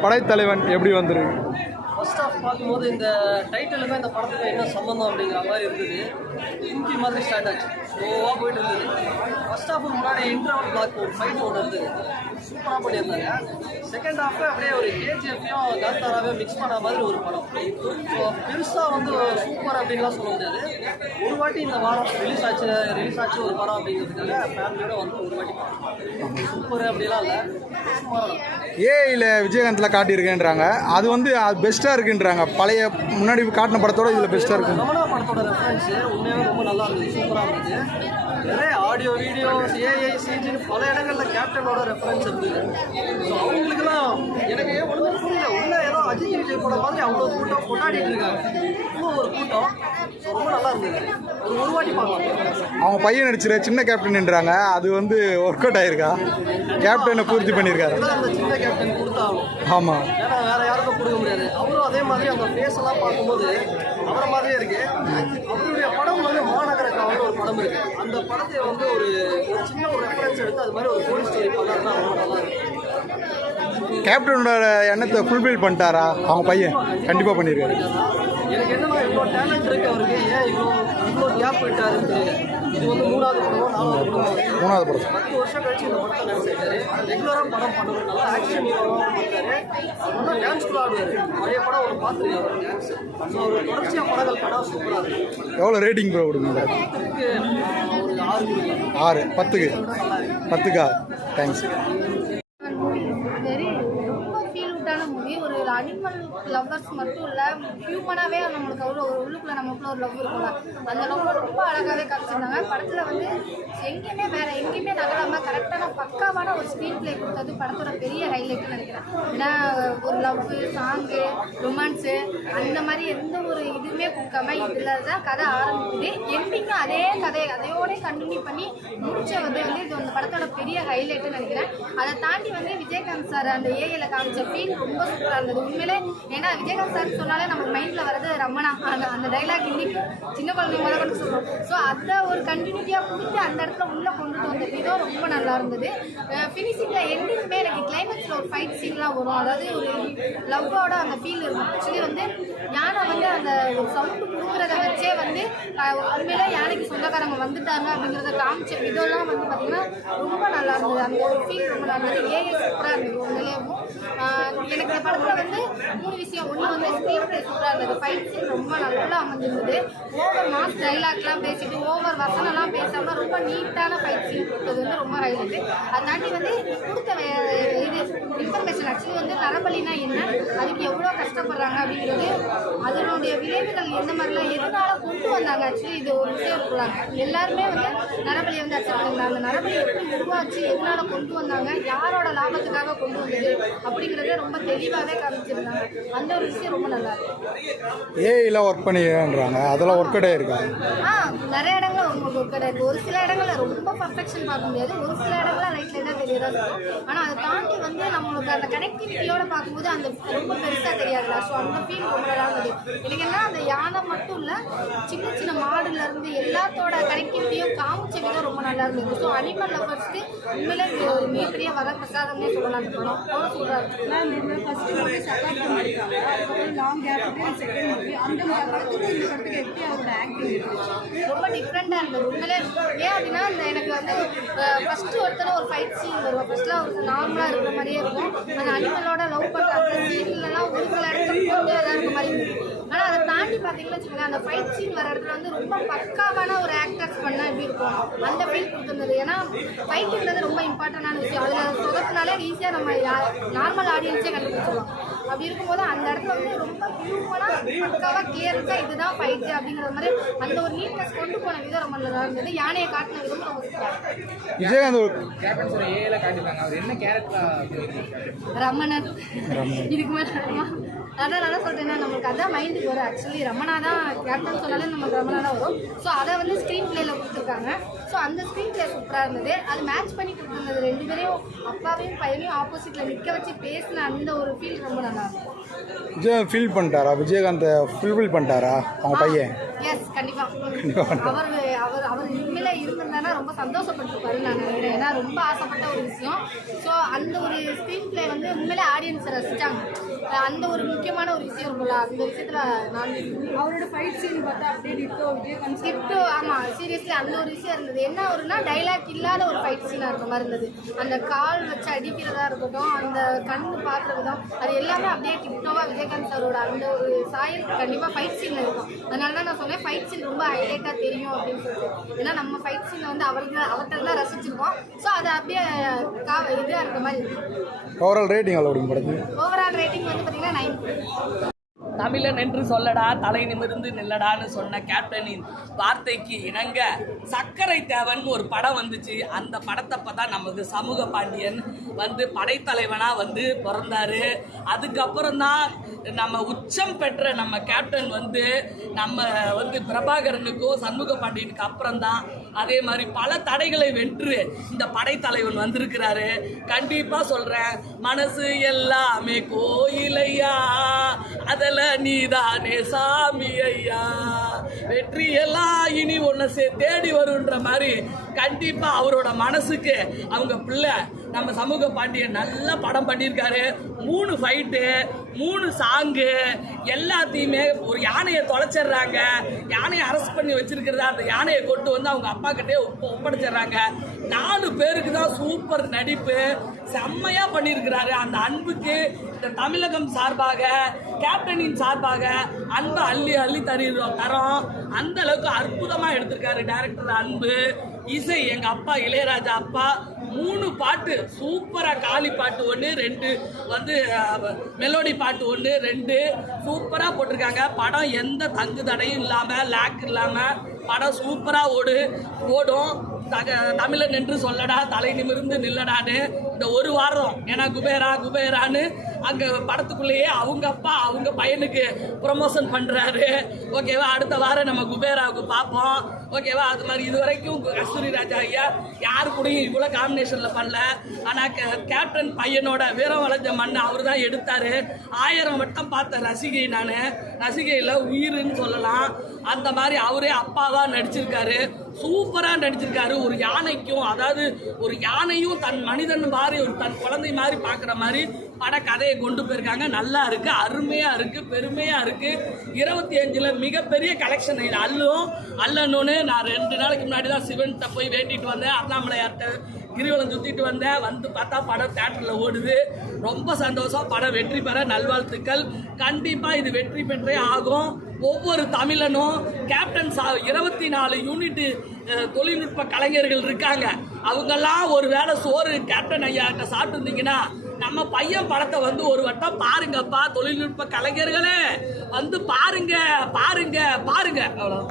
படைத்தலைவன் எப்படி வந்துருக்கு? First of பார்க்கும்போது இந்த டைட்டிலுக்கும் இந்த படத்துக்கும் என்ன சம்மந்தம் அப்படிங்கிற மாதிரி இருந்தது. இன்ட்ரி மாதிரி ஸ்டார்ட் ஆச்சு, ஸ்லோவாக போயிட்டு இருந்தது. ஃபர்ஸ்ட் ஆஃபுக்கு முன்னாடி இன்டர்வல் பிளாக் ஒரு ஃபைட் ஒன்று இருந்தது, சூப்பராக பண்ணியிருந்தாங்க. செகண்ட் ஹாஃபு அப்படியே ஒரு கேஜிஎஃப்லையும் காந்தாராவே மிக்ஸ் பண்ண மாதிரி ஒரு படம். ஸோ பெருசாக வந்து சூப்பர் அப்படின்லாம் சொல்ல முடியாது. ஒரு வாட்டி இந்த வாரம் ரிலீஸ் ஆச்சு ஒரு படம் அப்படிங்கிறதுக்காக ஃபேமிலியோட வந்து ஒரு வாட்டி சூப்பர் அப்படிலாம் இல்லை, சுமாராக. ஏஐயில் விஜயகாந்தில் காட்டியிருக்கேன்றாங்க, அது வந்து பெஸ்ட்டாக இருக்குன்றாங்க. பழைய முன்னாடி காட்டின படத்தோட இதில் பெஸ்ட்டாக இருக்கு. ரமணா படத்தோட ரெஃபரன்ஸு உண்மையாகவே ரொம்ப நல்லா இருந்தது, சூப்பராக இருந்தது. நிறைய ஆடியோ வீடியோஸ் ஏஐ சிஜின்னு பல இடங்களில் கேப்டனோட ரெஃபரன்ஸ் இருந்தது. ஸோ அவங்களுக்குலாம் எனக்கு ஒன்றுமே புரியல, உள்ள ஏதோ அஜித் விஜய் படம் மாதிரி அவ்வளோ கூட்டம் கொண்டாடிட்டு இருக்காங்க, இவ்வளோ ஒரு கூட்டம். ஸோ ரொம்ப நல்லா இருந்தது, ஒரு வாட்டி பார்க்கலாம். அவங்க பையன் நடிச்சிட சின்ன கேப்டன்ன்றாங்க, அது வந்து ஒர்க் அவுட் ஆயிருக்கா? கேப்டனை பூர்த்தி பண்ணியிருக்காரு. அந்த சின்ன கேப்டன் கொடுத்தாலும் ஆமாம், ஏன்னா வேற யாருக்கும் கொடுக்க முடியாது. அவரும் அதே மாதிரி அந்த ஃபேஸ் எல்லாம் பார்க்கும்போது அவரை மாதிரியே இருக்கு. அவருடைய படம் வந்து மாநகர காவல்னு ஒரு படம் இருக்கு, அந்த படத்தை வந்து ஒரு சின்ன ஒரு ரெஃபரன்ஸ் எடுத்து அது மாதிரி ஒரு போலீஸ் ஸ்டோரி பண்ணாருன்னா ரொம்ப நல்லா இருக்கு. கேப்டனோட எண்ணத்தை ஃபுல்ஃபில் பண்ணிட்டாரா அவங்க பையன்? கண்டிப்பாக பண்ணியிருக்காரு. எனக்கு என்னன்னா இவ்வளோ டேலண்ட் இருக்கு அவருக்கு, ஏன் இவ்வளோ கேப் விட்டாருன்னு தெரியல. இது வந்து மூணாவது படம் 10 வருஷம் கழிச்சு இந்த படத்தை நடிச்சிருக்காரு. ரெகுலராக படம் பண்ணணும், நல்லா ஆக்ஷன் ஹீரோவாக பண்ணிருக்காரு. அவர் நல்லா டான்ஸ் கூட ஆடுவார். பழைய படம் ஒரு பார்த்துருக்காரு அவர் டான்ஸ். ஸோ அவர் தொடர்ச்சியாக படங்கள் படம் சூப்பராக இருக்கும். எவ்வளோ ரேட்டிங் ப்ரோ கொடுங்க? ஒரு 6 6 10க்கு 10க்கா? தேங்க்ஸ். மூவி ஒரு அனிமல் லவ்வர்ஸ் மட்டும் இல்லை, ஹியூமனாகவே நம்மளுக்கு அவ்வளோ ஒரு உள்ளுக்குள்ள நமக்குள்ள ஒரு லவ் இருக்கும்ல, அந்த லவ் ரொம்ப அழகாகவே காமிச்சிருந்தாங்க. படத்தில் வந்து எங்கேயுமே நகராமல் கரெக்டான பக்காவான ஒரு ஸ்க்ரீன் பிளே கொடுத்தது படத்தோட பெரிய ஹைலைட்னு நினைக்கிறேன். ஏன்னா ஒரு லவ் சாங்கு ரொமான்ஸு அந்த மாதிரி எந்த ஒரு இதுவுமே கொடுக்காம இதில் தான் கதை ஆரம்பிக்குது. எண்டிங்கும் அதையோட கண்டினியூ பண்ணி முடிச்ச வந்து இது அந்த படத்தோட பெரிய ஹைலைட்னு நினைக்கிறேன். அதை தாண்டி வந்து விஜயகாந்த் சார் அந்த ஏஐல காமிச்ச ஃபீல் ரொம்ப சூப்பராக இருந்தது உண்மையிலே. ஏன்னா விஜயகாந்த் சார் சொன்னாலே நமக்கு மைண்டில் வரது ரமணா, அந்த டைலாக் இன்னைக்கு சின்ன குழந்தைங்க முதல்ல கொண்டு சொல்லுவோம். ஸோ அதை ஒரு கண்டினியூட்டியாக கொடுத்து அந்த இடத்துல உள்ளே கொண்டுட்டு வந்த விதம் ரொம்ப நல்லா இருந்தது. ஃபினிஷிங்கில் எண்டிங்குமே எனக்கு கிளைமேக்ஸில் ஒரு ஃபைட் சீன்லாம் வரும், அதாவது ஒரு லவ்வோட அந்த ஃபீல் இருக்கும். ஆக்சுவலி வந்து யானை வந்து அந்த ஒரு சவுண்டு கொடுக்குறத வச்சே வந்து உண்மையிலே யானைக்கு சொந்தக்காரங்க வந்துட்டாங்க அப்படிங்கிறத காமிச்ச விதம்லாம் வந்து பார்த்திங்கன்னா ரொம்ப நல்லா இருந்தது. அந்த ஒரு ஃபீல் ரொம்ப நல்லா இருந்தது. ஏஐ சூப்பராக இருந்தது உண்மையிலேயும். எனக்கு இந்த படத்தில் வந்து 3 விஷயம். ஒன்று வந்து ஸ்க்ரீன் பிளே சூப்பராக இருந்தது, ஃபைட் சீன் ரொம்ப நல்லா அமைஞ்சிருந்தது. ஓவர் மாஸ் டைலாக்லாம் பேசிட்டு ஓவர் வசனம்லாம் பேசாமல் ரொம்ப நீட்டான ஃபைட் சீன் கொடுத்தது வந்து ரொம்ப ஹைலைட்டு. அதை தாண்டி வந்து கொடுத்த இது இன்ஃபர்மேஷன் ஆக்சுவலி வந்து நரபலினா என்ன, அதுக்கு எவ்வளோ கஷ்டப்படுறாங்க அப்படிங்கிறது, அதனுடைய விளைவுகள் எந்த மாதிரிலாம் எதனால கொண்டு வந்தாங்க. ஆக்சுவலி இது ஒரு விஷயம் இருக்கலாம், எல்லாருமே வந்து நரபலியை வந்து அக்செப்ட் பண்ணிக்கலாம். அந்த நரபலி எப்படி உருவாச்சு, எதனால கொண்டு வந்தாங்க, யாரோட லாபத்துக்காக கொண்டு வந்தது அப்படிங்கிறத ரொம்ப தெளிவாகவே காமிச்சிருந்தாங்க. அந்த ஒரு விஷயம் ரொம்ப நல்லா இருக்கு. ஏஐல ஒர்க் பண்ணிடுறாங்க, அதெல்லாம் ஒர்க் அவுட் ஆயிருக்கா? நிறைய இடங்கள் உங்களுக்கு ஒர்க் அவுட் ஆயிருக்கு. ஒரு சில இடங்களில் ரொம்ப பர்ஃபெக்ஷன் பார்க்க முடியாது, ஒரு சில இடங்களில் ரைட்ல தான் தெரியதான் இருக்கும். ஆனால் அதை தாண்டி வந்து நம்மளுக்கு அந்த கனெக்டிவிட்டியோட பார்க்கும்போது அந்த ரொம்ப பெருசாக தெரியாதுல்ல. ஸோ அந்த ஃபீல் ரொம்ப நல்லா இருந்தது. எனக்கு என்ன அந்த யானை மட்டும் இல்லை, சின்ன சின்ன மாடுலேருந்து எல்லாத்தோட கனெக்டிவிட்டியும் காமிச்ச விதம் ரொம்ப நல்லா இருந்தது. ஸோ அனிமல் லவர்ஸ்க்கு உண்மையிலே ஒரு மிகப்பெரிய வரப்பிரசாதம்னே சொல்லலாம். அந்த படம் ரொம்ப சூப்பராக இருக்கு. ஃபர்ஸ்ட் மூவி சப்போர்ட் பண்ணியிருக்காங்க, அதுக்கப்புறம் லாங் கேப் செகண்ட் மூவி, அந்த படத்துக்கு இந்த படத்துக்கு எப்படி அவரோட ஆக்டிங் இருந்துச்சு? ரொம்ப டிஃப்ரெண்டாக இருந்தது உண்மையிலே. ஏன் அப்படின்னா எனக்கு வந்து ஃபஸ்ட்டு ஒருத்தர் ஒரு ஃபைட் சீன் வரும், ஃபஸ்ட்டில் ஒரு நார்மலாக இருக்கிற மாதிரியே இருக்கும். அந்த அனிமலோட லவ் பண்ணுற அந்த சீன்லலாம் ஒரு சில இடத்துல கொஞ்சம் இதாக இருக்க மாதிரி இருந்துச்சு. ஆனால் அதை தாண்டி பார்த்தீங்கன்னா வச்சுக்கோங்க, அந்த ஃபைட் சீன் வர இடத்துல வந்து ரொம்ப பக்காவான ஒரு ஆக்டர்ஸ் பண்ணால் எப்படி இருக்கும் அந்த ஃபீல் கொடுத்துருந்தது. ஏன்னா ஃபைட்டுன்றது ரொம்ப இம்பார்ட்டண்டான விஷயம். அதில் சொதப்பினாலே ஈஸியாக நம்ம நார்மல் ஆடியன்ஸே கண்டுபிடிச்சிடலாம். அப்படி இருக்கும்போது அந்த இடத்துல வந்து ரொம்ப ஹியூமனாக பக்காவாக கிளியர்ஸாக இதுதான் ஃபைட்டு அப்படிங்கிற மாதிரி அந்த ஒரு நீட்னஸ் கொண்டு போன விதம் ரொம்ப நல்லா இருந்தது. யானையை காட்டின விதம் ரொம்ப விஜயகாந்த் ரமணன் இதுக்கு மேலே அதான் நல்லா சொல்கிறேன்னா நம்மளுக்கு அதான் மைண்டுக்கு வரும். ஆக்சுவலி ரமணா தான் கேப்டன் சொன்னாலே நமக்கு ரமணா தான் வரும். ஸோ அதை வந்து ஸ்க்ரீன் பிளேயில் கொடுத்துருக்காங்க. ஸோ அந்த ஸ்க்ரீன் பிளே சூப்பராக இருந்தது. அது மேட்ச் பண்ணி கொடுத்துருந்தது, 2 பேரையும் அப்பாவையும் பையனையும் ஆப்போசிட்டில் நிற்க வச்சு பேசின அந்த ஒரு ஃபீல் ரொம்ப நல்லா இருக்கும். விஜய் ஃபீல் பண்ணிட்டாரா? விஜயகாந்த் ஃபுல்ஃபில் பண்ணிட்டாரா அவங்க பையன்? எஸ், கண்டிப்பாக. அவர் உண்மையில இருந்திருந்தானா ரொம்ப சந்தோஷப்பட்டிருப்பாரு நான் நினைக்கிறேன். ஏன்னா ரொம்ப ஆசைப்பட்ட ஒரு விஷயம். ஸோ அந்த ஒரு ஸ்க்ரீன் பிளே வந்து உண்மையிலே ஆடியன்ஸை ரசித்தாங்க. அந்த ஒரு முக்கியமான ஒரு விஷயம் இருக்கும்ல, அந்த விஷயத்துல நான் அவரோட ஃபைட் சீன் பார்த்தா அப்படியே டிட்டோ விஜயகாந்த் டிப்டோ. ஆமாம், சீரியஸ்லி அந்த ஒரு விஷயம் இருந்தது. என்ன ஒருனா டைலாக் இல்லாத ஒரு ஃபைட் சீனாக இருக்க மாதிரி இருந்தது. அந்த கால் வச்சு அடிக்கிறதா இருக்கட்டும், அந்த கண்ணு பார்க்குற விதம், அது எல்லாமே அப்படியே டிப்டோவாக விஜயகாந்த் சாரோட அந்த ஒரு சாயல் கண்டிப்பாக ஃபைட் சீனில் இருக்கும். அதனால தான் நான் சொன்னேன் ஃபைட் சீன் ரொம்ப ஹைலைட்டாக தெரியும் அப்படின்னு சொல்லிட்டு. ஏன்னா நம்ம ஃபைட் சீனை வந்து அவர்கிட்ட தான் ரசிச்சிருக்கோம். ஸோ அது அப்படியே இதாக இருக்க மாதிரி இருக்கும். ஓவரால் ரேட்டிங் எவ்வளோ கொடுங்க படத்துக்கு? ஓவரால் ரேட்டிங் வந்து பார்த்தீங்கன்னா 9. தமிழன் என்று சொல்லடா தலை நிமிர்ந்து நில்லடான்னு சொன்ன கேப்டனின் வார்த்தைக்கு இணங்க சக்கரை தேவன் ஒரு படம் வந்துச்சு. அந்த படத்தப்ப தான் நமக்கு சமூக பாண்டியன் வந்து படைத்தலைவனாக வந்து பிறந்தாரு. அதுக்கப்புறம் தான் நம்ம உச்சம் பெற்ற நம்ம கேப்டன் வந்து நம்ம வந்து பிரபாகரனுக்கும் சண்முக பாண்டியனுக்கு அப்புறம் தான் அதே மாதிரி பல தடைகளை வென்று இந்த படைத்தலைவன் வந்திருக்கிறாரு. கண்டிப்பாக சொல்கிறேன், மனசு எல்லாமே கோயிலையா, அதில் நீதானே சாமி ஐயா, வெற்றி எல்லாம் இனி ஒன்று தேடி வருன்ற மாதிரி கண்டிப்பாக அவரோட மனசுக்கு அவங்க பிள்ளை நம்ம சமூக பாண்டியன் நல்ல படம் பண்ணியிருக்காரு. 3 ஃபைட்டு, 3 சாங்கு, எல்லாத்தையுமே ஒரு யானையை தொலைச்சிடுறாங்க. யானையை அரெஸ்ட் பண்ணி வச்சிருக்கிறதா அந்த யானையை கொண்டு வந்து அவங்க அப்பா கிட்டே ஒப்படைச்சிடுறாங்க. 4 பேருக்கு தான் சூப்பர் நடிப்பு, செம்மையா பண்ணியிருக்கிறாரு. அந்த அன்புக்கு இந்த தமிழகம் சார்பாக கேப்டனின் சார்பாக அன்பை அள்ளி அள்ளி தரோம். அந்த அளவுக்கு அற்புதமாக எடுத்திருக்காரு டைரக்டர் அன்பு. இசை எங்கள் அப்பா இளையராஜா அப்பா 3 பாட்டு சூப்பராக, காளி பாட்டு 1, 2 வந்து மெலோடி பாட்டு 1, 2 சூப்பராக போட்டிருக்காங்க. படம் எந்த தங்கு தடையும் இல்லாமல், லேக் இல்லாமல் படம் சூப்பராக ஓடும். தமிழன் என்று சொல்லடா தலை நிமிர்ந்து நில்லடான்னு இந்த ஒரு வாரம், ஏன்னா குபேரான்னு அங்கே படத்துக்குள்ளேயே அவங்க அப்பா அவங்க பையனுக்கு ப்ரொமோஷன் பண்ணுறாரு. ஓகேவா, அடுத்த வாரம் நம்ம குபேராவுக்கு பார்ப்போம். ஓகேவா, அது மாதிரி இது வரைக்கும் கஸ்தூரி ராஜா ஐயா யாரு கூடயும் இவ்வளோ காம்பினேஷனில் பண்ணல. ஆனால் கேப்டன் பையனோட வீரம் வளைஞ்ச மண் அவர் தான் எடுத்தார். 1000 வட்டம் பார்த்த ரசிகை நான், ரசிகையில் உயிர்னு சொல்லலாம். அந்த மாதிரி அவரே அப்பாவாக நடிச்சிருக்காரு, சூப்பராக நடிச்சிருக்காரு. ஒரு யானைக்கும், அதாவது ஒரு யானையும் தன் மனிதன் மாதிரி ஒரு தன் குழந்தை மாதிரி பார்க்குற மாதிரி பட கதையை கொண்டு போயிருக்காங்க. நல்லா இருக்கு, அருமையாக இருக்கு, பெருமையாக இருக்கு. 25ல் மிகப்பெரிய கலெக்ஷன் அல்லணும்னு நான் 2 நாளைக்கு முன்னாடி தான் சிவன்கிட்ட போய் வேண்டிட்டு வந்தேன். அண்ணாமலையார்கிட்ட கிரிவலம் சுற்றிட்டு வந்தேன். வந்து பார்த்தா படம் தேட்டரில் ஓடுது. ரொம்ப சந்தோஷம். படம் வெற்றி பெற நல்வாழ்த்துக்கள். கண்டிப்பாக இது வெற்றி பெற்றே ஆகும். ஒவ்வொரு தமிழனும் கேப்டன் 24 யூனிட் தொழில்நுட்ப கலைஞர்கள் இருக்காங்க. அவங்கெல்லாம் ஒரு வேளை சோறு கேப்டன் ஐயா கிட்ட சாப்பிட்டு இருந்தீங்கன்னா நம்ம பையன் படத்தை வந்து ஒரு வட்டம் பாருங்கப்பா. தொழில்நுட்ப கலைஞர்களே வந்து பாருங்க. அவ்வளோ.